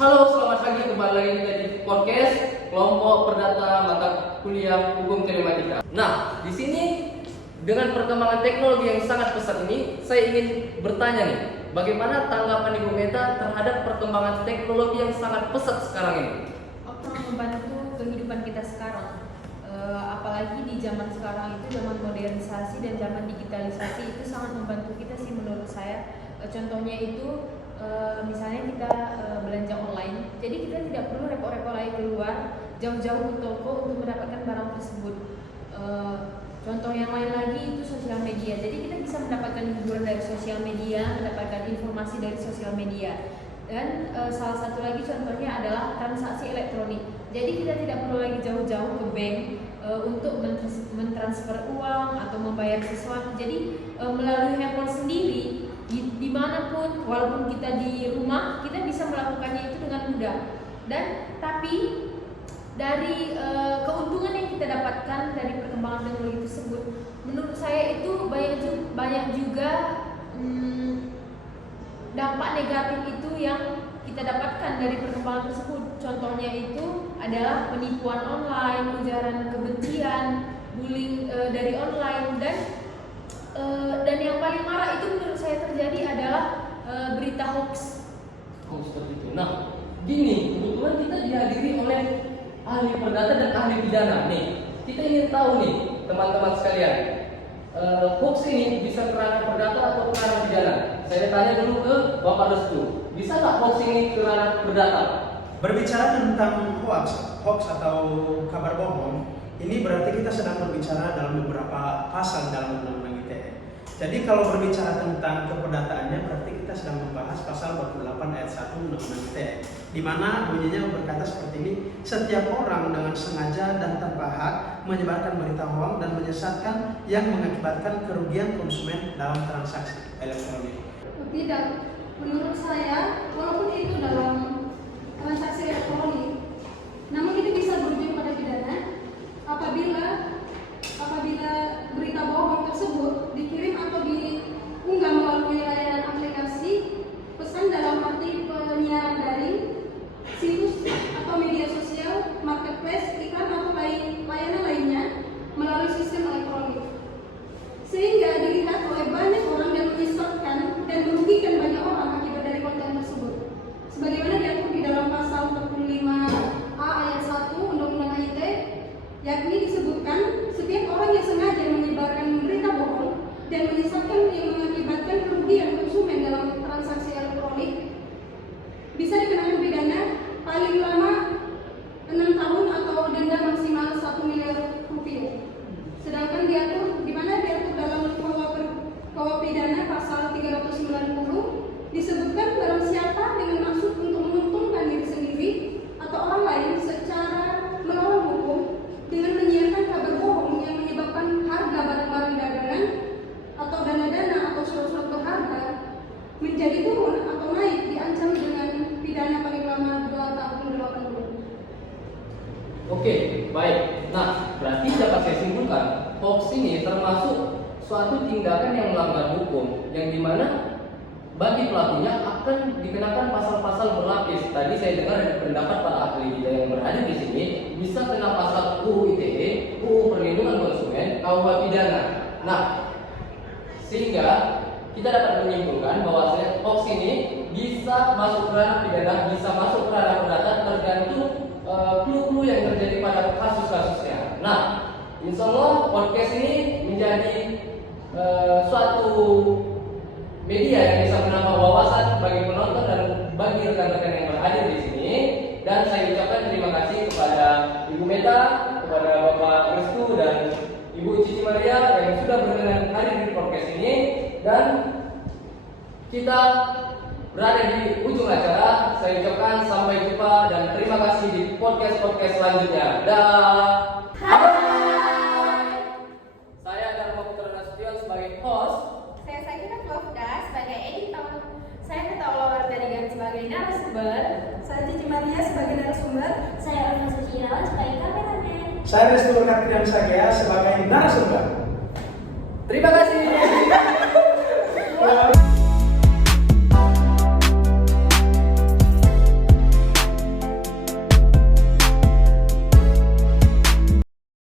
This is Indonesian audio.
Halo, selamat pagi. Kembali lagi kita di podcast kelompok perdata mata kuliah hukum telematika. Nah, di sini dengan perkembangan teknologi yang sangat pesat ini, saya ingin bertanya nih, bagaimana tanggapan Ibu Meta terhadap perkembangan teknologi yang sangat pesat sekarang ini? Sangat membantu kehidupan kita sekarang. Apalagi di zaman sekarang itu zaman modernisasi dan zaman digitalisasi itu sangat membantu kita sih menurut saya. Contohnya itu misalnya kita belanja online, jadi kita tidak perlu repot-repot lagi keluar jauh-jauh ke toko untuk mendapatkan barang tersebut. Contoh yang lain lagi itu sosial media, jadi kita bisa mendapatkan hiburan dari sosial media, mendapatkan informasi dari sosial media. Dan salah satu lagi contohnya adalah transaksi elektronik. Jadi kita tidak perlu lagi jauh-jauh ke bank untuk mentransfer uang atau membayar sesuatu. Jadi melalui handphone sendiri, dimanapun, walaupun kita di rumah, kita bisa melakukannya itu dengan mudah. Dan tapi dari keuntungan yang kita dapatkan dari perkembangan teknologi tersebut, menurut saya itu banyak juga dampak negatif itu yang kita dapatkan dari perkembangan tersebut. Contohnya itu adalah penipuan online, ujaran kebencian, bullying dari online, dan yang paling marak itu menurut saya terjadi adalah berita hoax. Oh, seperti itu. Nah, gini, kebetulan kita dihadiri oleh ahli perdata dan ahli pidana. Nih, kita ingin tahu nih, teman-teman sekalian, hoax ini bisa kerana perdata atau kerana pidana? Saya tanya dulu ke Bapak Restu, bisa nggak hoax ini kerana perdata? Berbicara tentang hoax atau kabar bohong, ini berarti kita sedang berbicara dalam beberapa pasal dalam Undang-Undang ITE. Jadi kalau berbicara tentang keperdataannya, berarti kita sedang membahas pasal 48 ayat 1 Undang-Undang ITE, di mana bunyinya berkata seperti ini: setiap orang dengan sengaja dan tanpa hak menyebarkan berita hoax dan menyesatkan yang mengakibatkan kerugian konsumen dalam transaksi elektronik. Tidak, menurut saya walaupun itu dalam transaksi elektronik, namun itu bisa berujung pada pidana apabila berita bohong tersebut dikirim atau diunggah melalui layanan aplikasi, pesan dalam arti penyiaran daring, situs atau media sosial, marketplace, iklan atau layanan lainnya melalui sistem elektronik, sehingga dilihat oleh banyak orang dan menyesatkan dan merugikan banyak orang akibat dari konten tersebut. Sebagaimana diatur di dalam pasal 45A ayat 1 Undang-Undang ITE, yakni disebutkan setiap orang yang sengaja menyebarkan berita bohong dan menyesatkan yang mengakibatkan kerugian konsumen dalam transaksi elektronik bisa dikenakan pidana paling lama 6 tahun atau denda maksimal 1 miliar rupiah. Sedangkan diatur dalam KUHP pidana pasal 390 disebutkan barang siapa dengan maksud untuk menguntungkan diri sendiri atau orang lain secara melawan hukum dengan menyiarkan kabar bohong yang menyebabkan harga barang-barang dagangan atau dana-dana atau surat-surat berharga menjadi turun atau naik, diancam dengan pidana paling lama 2 tahun 8 bulan. Oke, baik. Nah, berarti dapat saya simpulkan, hoax ini termasuk suatu tindakan yang melanggar hukum, yang dimana bagi pelakunya akan dikenakan pasal-pasal berlapis. Tadi saya dengar ada pendapat para ahli kita yang berada di sini, bisa kena pasal UU ITE, UU Perlindungan Konsumen, KUH pidana. Nah, sehingga kita dapat menyimpulkan bahwa hoax ini bisa masuk ranah pidana, bisa masuk ranah perdata, tergantung clue-clue yang terjadi pada kasus-kasusnya. Nah, insya Allah podcast ini menjadi suatu media yang bisa menambah wawasan bagi penonton dan bagi rekan-rekan yang berhadir di sini. Dan saya ucapkan terima kasih kepada Ibu Meta, kepada Bapak Restu dan Ibu Cici Maria yang sudah berkenan hadir di podcast ini. Dan kita berada di ujung acara. Saya ucapkan sampai jumpa dan terima kasih di podcast-podcast selanjutnya. Dah. Saya Dharma Putra Nasution sebagai host. Saya Sakina Wafda sebagai editor. Saya Meta Olawar dari GAN sebagai narasumber. Saya Cici Maria sebagai narasumber. Saya Alfa Suciawan sebagai kameramen. Saya Restu Katrian Sagea sebagai narasumber. Terima kasih.